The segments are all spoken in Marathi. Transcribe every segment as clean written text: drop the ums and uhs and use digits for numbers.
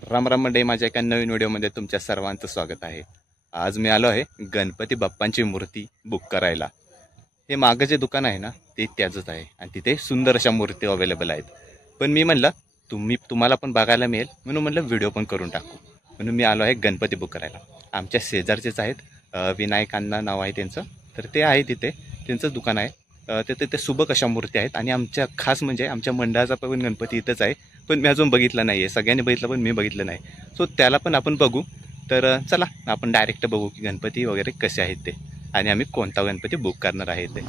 राम राम मंडळी, माझ्या एका नवीन व्हिडिओमध्ये तुमच्या सर्वांचं स्वागत आहे। आज मी आलो आहे गणपती बाप्पांची मूर्ती बुक करायला। हे मागं जे दुकान आहे ना ते त्याचंच आहे आणि तिथे सुंदर अशा मूर्ती अवेलेबल आहेत। पण मी म्हणलं तुम्हाला पण बघायला मिळेल म्हणून म्हणलं व्हिडिओ पण करून टाकू, म्हणून मी आलो आहे गणपती बुक करायला। आमच्या शेजारचेच आहेत, विनायकांना नाव आहे त्यांचं, तर ते आहे तिथे त्यांचं दुकान आहे। ते सुबक अशा मूर्ती आहेत आणि आमच्या खास म्हणजे आमच्या मंडळाचा पण गणपती इथंच आहे, पण मी अजून बघितलं नाही आहे। सगळ्यांनी बघितलं पण मी बघितलं नाही, सो त्याला पण आपण बघू। तर चला आपण डायरेक्ट बघू की गणपती वगैरे कसे आहेत ते आणि आम्ही कोणता गणपती बुक करणार आहे ते।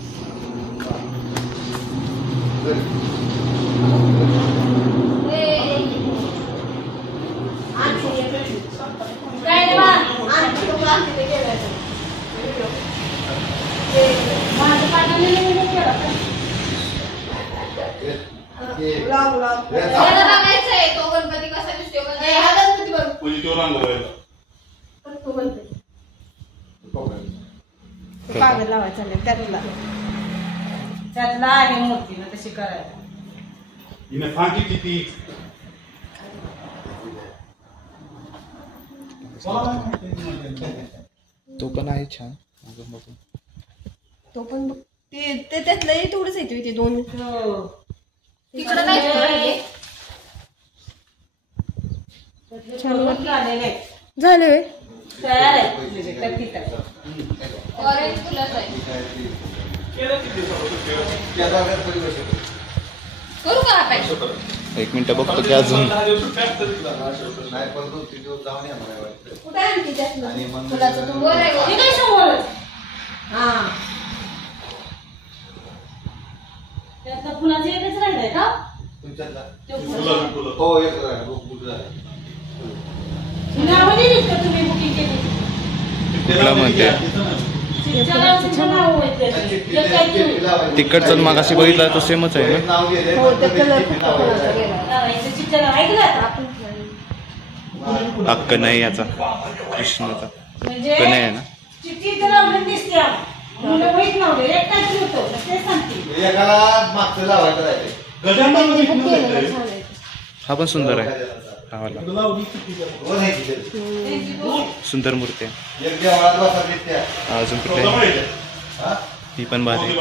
त्यातला आहे मूर्ती ना तशी करायला तो पण आहे छान। तो पण ते त्यातलं तेवढंच येते ते दोन तिकडं नाही झाले तयार आहे। ऑरेंज कलर आहे करू का आपण? एक मिनिट बघतो की अजून कुठे आणते त्यातलं फुलाचं तो वर आहे हे काय समोर हा त्यातलं फुलाचं एकच राहिलंय का? हो एक नावाने लिहिलं का तुम्ही बुकिंग केली? कुठला म्हणते तिकडचं मागाशी बघितला तो सेमच आहे ना? हो त्या कलर हक्क नाही याचा, कृष्णाचा हक्क नाही आहे ना? हा पण सुंदर आहे, हा वाला सुंदर मूर्ती आहे। अजून कुठे ती पण भारी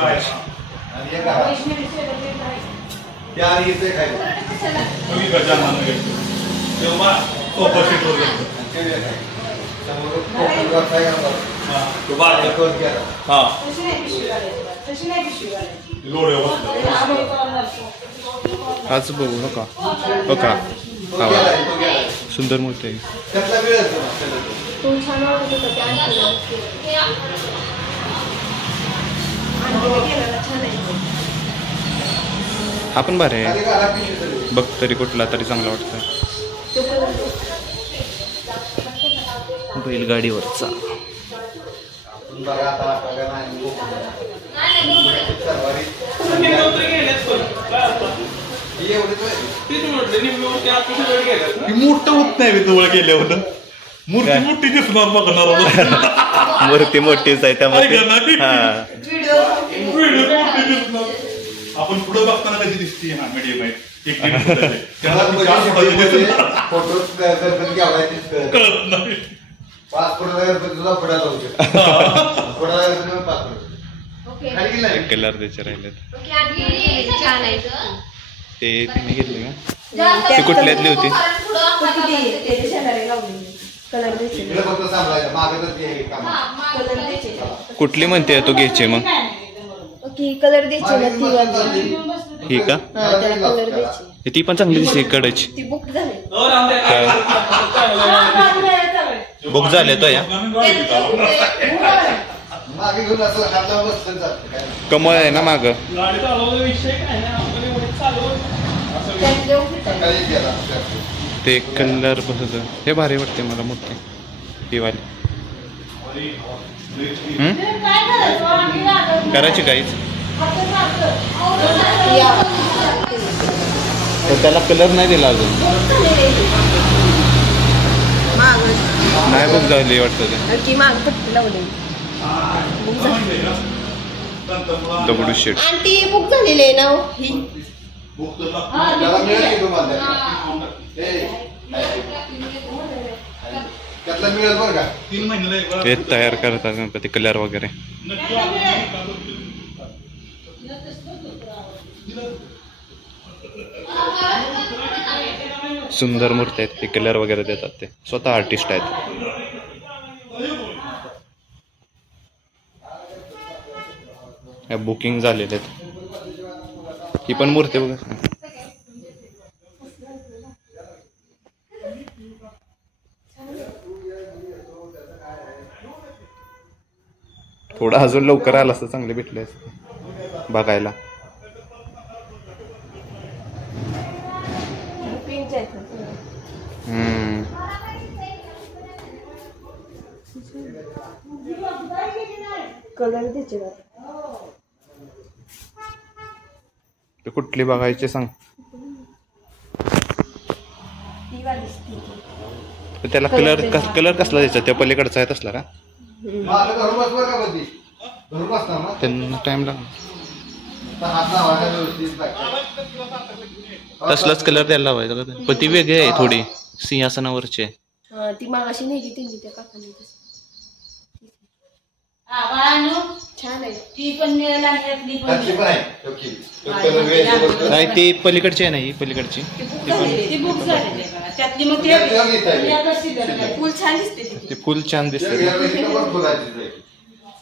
हाच बघू हो का, हो का, हा वाला सुंदर मूर्ती आहे। हा पण भारी आहे, बघ तरी कुठला तरी चांगला वाटतं। बैलगाडीवरचा मोठं होत नाही जवळ गेल्यावर मूर्ती मोठी दिसणार बघणार मूर्ती मोठीच आहे त्यामध्ये। आपण पुढे बघताना कशी दिसते ना मीडियम आहे कळत नाही। 5 फुटाचा गणपती तुझा पुढे जाऊ शकतो, कलर त्याचे राहिले ते तिने घेतले का? ते कुठल्यातली होती? कुठली म्हणते तू घ्यायची मग? कलर द्यायची ना ही का? त्याला कलर द्यायची, ती पण चांगली दिसते कडाची। ती बुक झाली बुक झाले तो या कमळ आहे ना माग ते कलर बसत, हे भारी वाटते मला मूर्ती ही वाली। करायची काहीच त्याला कलर नाही दिला अजून, नाही बुक झाली वाटतं ते दगडूशेठ। आंटी बुक झालेली आहे ना ही त्याला मिळेल की तुम्हाला त्यातला मिळेल बरं का 3 महिन्याला एक वेळा. ते तयार करतात गणपती कलर वगैरे. नक्की आपण सुंदर मूर्ती आहेत. ते कलर वगैरे देतात. ते स्वतः आर्टिस्ट आहेत. या बुकिंग झालेले आहेत. ही पण मूर्ती बघा. थोडं अजून लवकर आलं असतं चांगले भेटले असते बघायला. हम्म. कलर द्यायचे ते कुठली बघायची सांग. तर त्याला कलर कसला द्यायचा? त्या पलीकडचा आहे तसला का? आता घरून बस बरं का बद्दी घरून बसणार ना त्यांना टाइम लागला. तर हात लावायला व्यवस्थित लागतं. तसलाच कलर द्यायला लावायचा का? पण ती वेगळी आहे थोडी सिंहासनावरची आहे. ती मागाशी नेली त्यांनी त्या काकांनी. बाळांनो, छान आहे. ती पण मिळेल आणि यातली पण त्यातली पण मिळेल. आहे ओके. तो कलर वेगळी गोष्ट. नाही ती पलीकडची आहे. नाही पलीकडची. ती बुक झालेली आहे बघा. त्यातली मग ते त्यातली पण घेता येईल. यातच शिल्लक आहे. फुल छान दिसते तिथे. ते फुल छान दिसते. इथं पण फुलाची जाईल.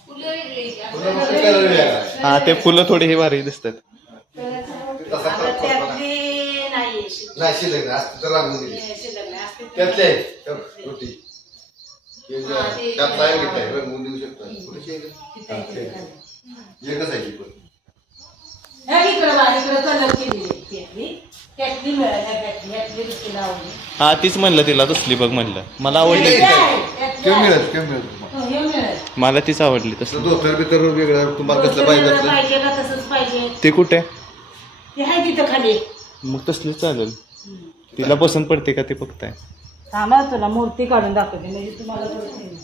फुलं फक्त कलर वेगळा आहे. हा ते फुलं थोडी हे भारी दिसतात. तसा आता फरक पडतो ना. त्यातली नाही शिल्लक. नाही शिल्लक नाही असतं तर रांगून दिली शिल्लक नाही असते तर- त्यातले आहे. रोटी त्यातला आहे घेता येईल. रंगवून देऊ शकतो. थोडीशी आहे का? हा, ते. एकच आहे ती पण. ह्या इकडं बा, इकडं कलर केलेली आहे त्यातली. त्यातली मिळेल ह्या त्यातली. ह्यातली दुसरी लावली. हा तीच म्हणलं तिला तसली बघ म्हणलं. मला आवडली. त्यातली आहे, त्यातली केव्हा आहे. मिळेल केव्हा मिळेल तुम्हाला? हो, हे मिळेल. मला तीच आवडली तर तसली. धोतर बितर वेगळं तुम्हाला कसलं पाहिजे वेगळं असलं पाहिजे का तसंच पाहिजे? ते कुठे? ते आहे तिथं खाली. मग तसलीच चालेल. तिला पसंत पडते का ते बघताय? थांबा तुला मूर्ती काढून दाखवते म्हणजे तुम्हाला थोडं समजेल.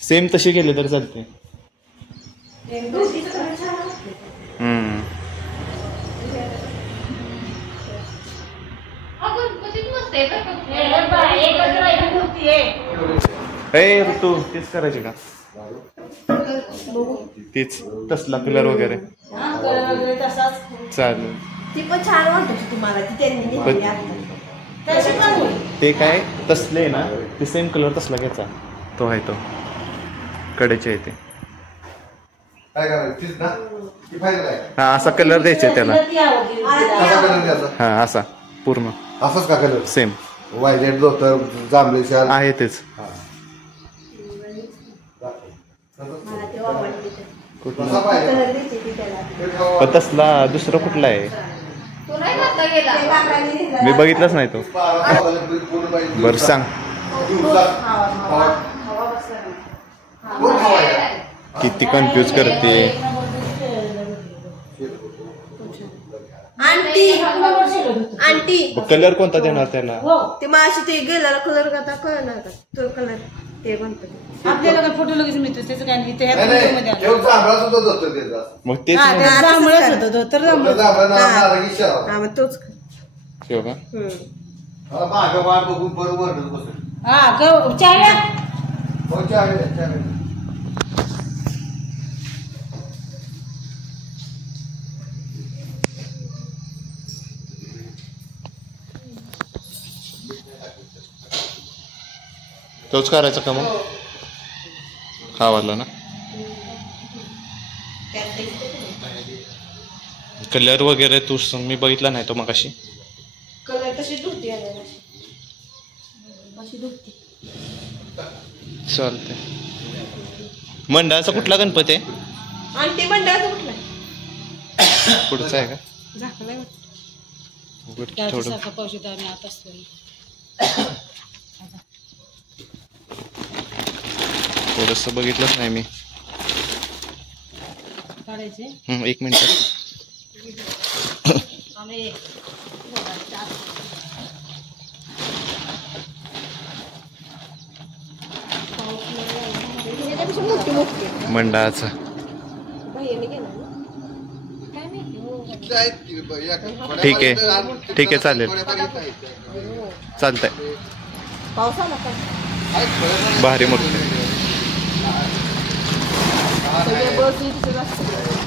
सेम तशी केली तर चालते. दोघीचं कलर छान असते. हम्म. हे बघ, एकच राहिली मूर्ती आहे. ए ऋतू तीच करायची का? तीच तसला कलर वगैरे हा, कलर वगैरे तसाच. चालेल. ती पण छान वाटत तुम्हाला ती त्यांनी नेलेली आहे. तशी पण होईल. ते काय तसले ना ते सेम कलर तसला घ्यायचा. तो आहे तो कडेचे आहे ते. काय करायचं तीच ना ती पाहिजे काय हा असा कलर द्यायचा त्याला. तिला ती आवडली. कसा कलर द्यायचा हा असा पूर्ण असाच का कलर सेम व्हायलेट धोतर जांभळे शाल आहे तेच. मला तेव्हा आवडली ते. कसा पाहिजे कलर द्यायचे ती त्याला. ते खावा. पण तसला दुसरा कुठला आहे ते काकांनी नेलेला. मी बघितलाच नाही तो. बारा खावायला पूर्ण पाहिजे. बरं सांग. दिवसा. हवा बसला नाही. कोण खावायला? किती कन्फ्यूज करते. आंटी आंटी कलर कोणता देणार त्याला? हो, ते माशी ते गेलेला कलर का कळणार का तो कलर ते गणपती. आपल्याला काय फोटो लगेच मिळतो त्याचं काय नाही. ते ह्या नाही फोटोमध्ये नाही आलं. केवळ जांभळा सुद्धा धोतर द्यायचा मग तेच हा, म्हणलं. ते जांभळंच होतं, धोतर जांभळं. जांभळा नारंगी शाल. हा मग तोच. ठेव का? मला मागं वाट बघून बरोबर बसेल हा, चाव्या. हो चालेल. तोच करायचा का मग? खावाला ना कलर वगैरे तू सांग. मी बघितला नाही तो मग अशी. कलर तशी धुती अशी धुती. चालते. मंडळाचा कुठला गणपती आहे? आंटी मंडळाचं कुठलं पुढचा आहे का? झाकलाय उघड की थोडं. पावशीत आम्ही आता असतो. थोडस बघितलंच नाही मी. काढायचे. एक मिनिट. आम्ही मोठी मोठी मंडळाचा बाहेर गेला ना. ठीक आहे. ठीक आहे चालेल. चालतंय. पावसाला काय भारी मोठं सगळे बस इथे असतात